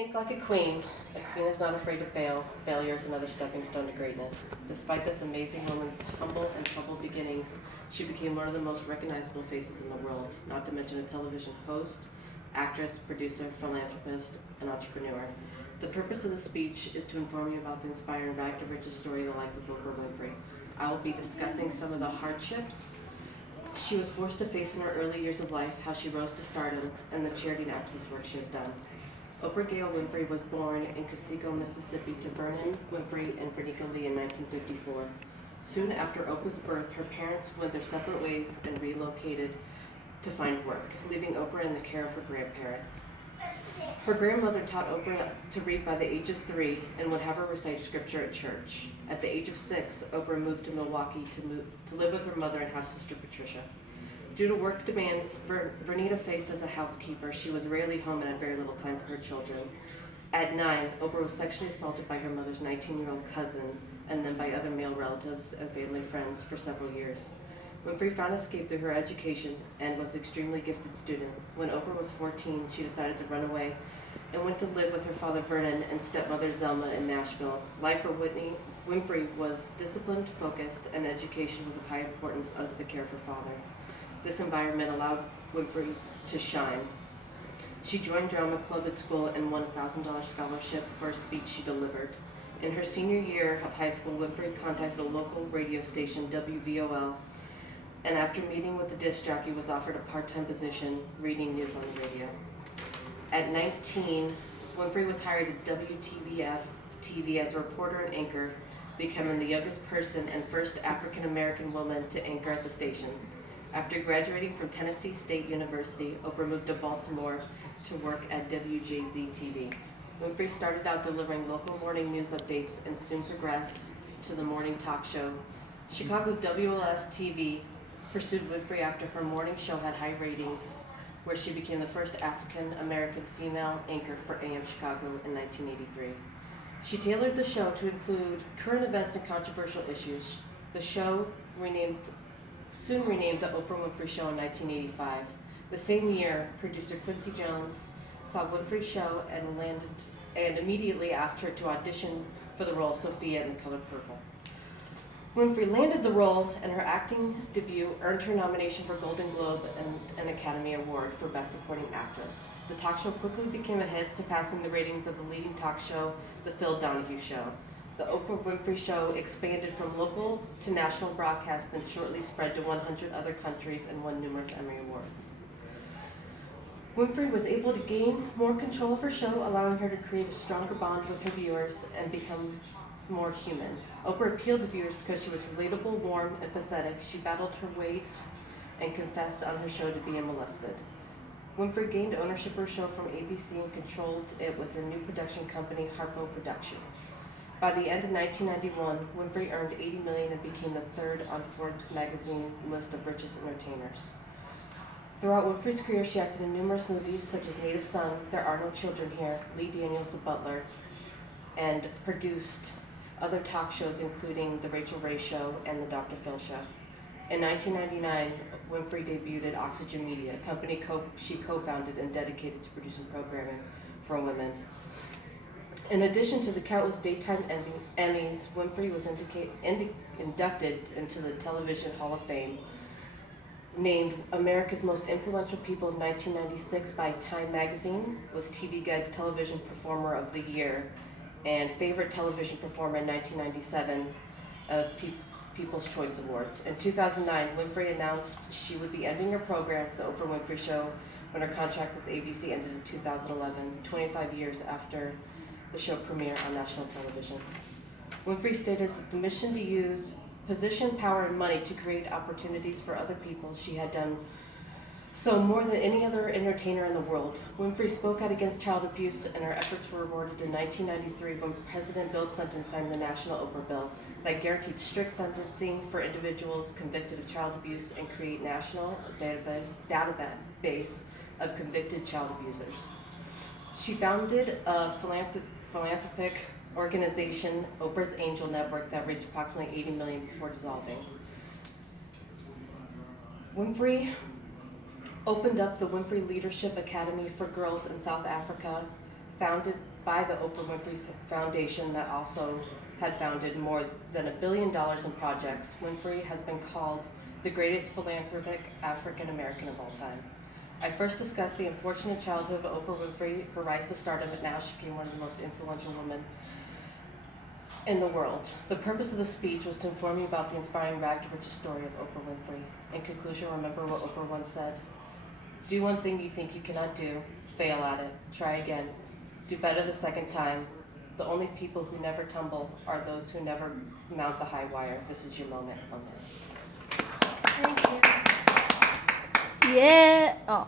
Think like a queen. A queen is not afraid to fail. Failure is another stepping stone to greatness. Despite this amazing woman's humble and troubled beginnings, she became one of the most recognizable faces in the world, not to mention a television host, actress, producer, philanthropist, and entrepreneur. The purpose of the speech is to inform you about the inspiring back to riches story of the life of Oprah Winfrey. I will be discussing some of the hardships she was forced to face in her early years of life, how she rose to stardom, and the charity and activist work she has done. Oprah Gail Winfrey was born in Casico, Mississippi to Vernon Winfrey and Vernica Lee in 1954. Soon after Oprah's birth, her parents went their separate ways and relocated to find work, leaving Oprah in the care of her grandparents. Her grandmother taught Oprah to read by the age of 3 and would have her recite scripture at church. At the age of 6, Oprah moved to Milwaukee to live with her mother and half-sister Patricia. Due to work demands Vernita faced as a housekeeper, she was rarely home and had very little time for her children. At 9, Oprah was sexually assaulted by her mother's 19-year-old cousin and then by other male relatives and family friends for several years. Winfrey found escape through her education and was an extremely gifted student. When Oprah was 14, she decided to run away and went to live with her father Vernon and stepmother Zelma in Nashville. Life for Winfrey was disciplined, focused, and education was of high importance under the care of her father. This environment allowed Winfrey to shine. She joined drama club at school and won a $1,000 scholarship for a speech she delivered. In her senior year of high school, Winfrey contacted a local radio station, WVOL, and after meeting with the disc jockey was offered a part-time position reading news on the radio. At 19, Winfrey was hired at WTVF TV as a reporter and anchor, becoming the youngest person and first African-American woman to anchor at the station. After graduating from Tennessee State University, Oprah moved to Baltimore to work at WJZ-TV. Winfrey started out delivering local morning news updates and soon progressed to the morning talk show. Chicago's WLS-TV pursued Winfrey after her morning show had high ratings, where she became the first African-American female anchor for AM Chicago in 1983. She tailored the show to include current events and controversial issues. The show soon renamed the Oprah Winfrey Show in 1985. The same year, producer Quincy Jones saw Winfrey's show and immediately asked her to audition for the role Sophia in The Color Purple. Winfrey landed the role, and her acting debut earned her nomination for Golden Globe and an Academy Award for Best Supporting Actress. The talk show quickly became a hit, surpassing the ratings of the leading talk show, The Phil Donahue Show. The Oprah Winfrey Show expanded from local to national broadcast and shortly spread to 100 other countries and won numerous Emmy Awards. Winfrey was able to gain more control of her show, allowing her to create a stronger bond with her viewers and become more human. Oprah appealed to viewers because she was relatable, warm, and pathetic. She battled her weight and confessed on her show to being molested. Winfrey gained ownership of her show from ABC and controlled it with her new production company, Harpo Productions. By the end of 1991, Winfrey earned $80 million and became the 3rd on Forbes magazine list of richest entertainers. Throughout Winfrey's career, she acted in numerous movies such as Native Son, There Are No Children Here, Lee Daniels the Butler, and produced other talk shows including The Rachel Ray Show and The Dr. Phil Show. In 1999, Winfrey debuted at Oxygen Media, a company she co-founded and dedicated to producing programming for women. In addition to the countless daytime Emmys, Winfrey was inducted into the Television Hall of Fame, named America's Most Influential People of 1996 by Time Magazine, was TV Guide's Television Performer of the Year, and Favorite Television Performer in 1997 of People's Choice Awards. In 2009, Winfrey announced she would be ending her program, The Oprah Winfrey Show, when her contract with ABC ended in 2011, 25 years after the show premiere on national television. Winfrey stated that the mission to use position, power, and money to create opportunities for other people, she had done so more than any other entertainer in the world. Winfrey spoke out against child abuse, and her efforts were rewarded in 1993 when President Bill Clinton signed the National Oprah Bill that guaranteed strict sentencing for individuals convicted of child abuse and create national database of convicted child abusers. She founded a philanthropic organization, Oprah's Angel Network, that raised approximately $80 million before dissolving. Winfrey opened up the Winfrey Leadership Academy for Girls in South Africa, founded by the Oprah Winfrey Foundation that also had founded more than $1 billion in projects, Winfrey has been called the greatest philanthropic African American of all time. I first discussed the unfortunate childhood of Oprah Winfrey, her rise to stardom, and now she became one of the most influential women in the world. The purpose of the speech was to inform you about the inspiring rag to riches story of Oprah Winfrey. In conclusion, remember what Oprah once said: do one thing you think you cannot do, fail at it, try again, do better the second time. The only people who never tumble are those who never mount the high wire. This is your moment. Thank you. Yeah. Oh.